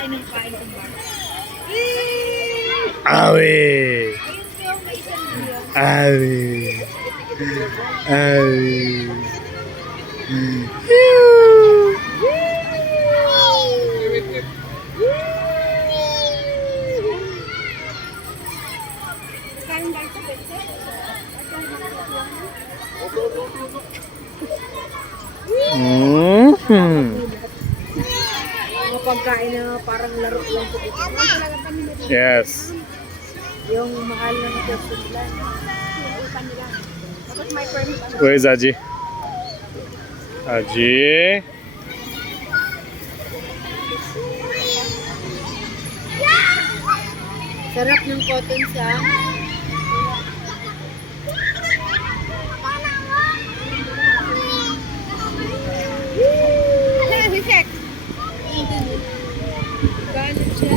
kain ng kain ng bar. Awi! Ayun yung may isang milyon. Awi! Awi! Kain dahil sa petse. Mga pagkain na parang laro lang sa dito. Ano talaga kami na dito? Yes. Yung mahal na negosyo nila. Yung upan nila. Tapos may permit. Where is Aji? Aji? Sarap ng cotton sa Bisek. Ganun siya.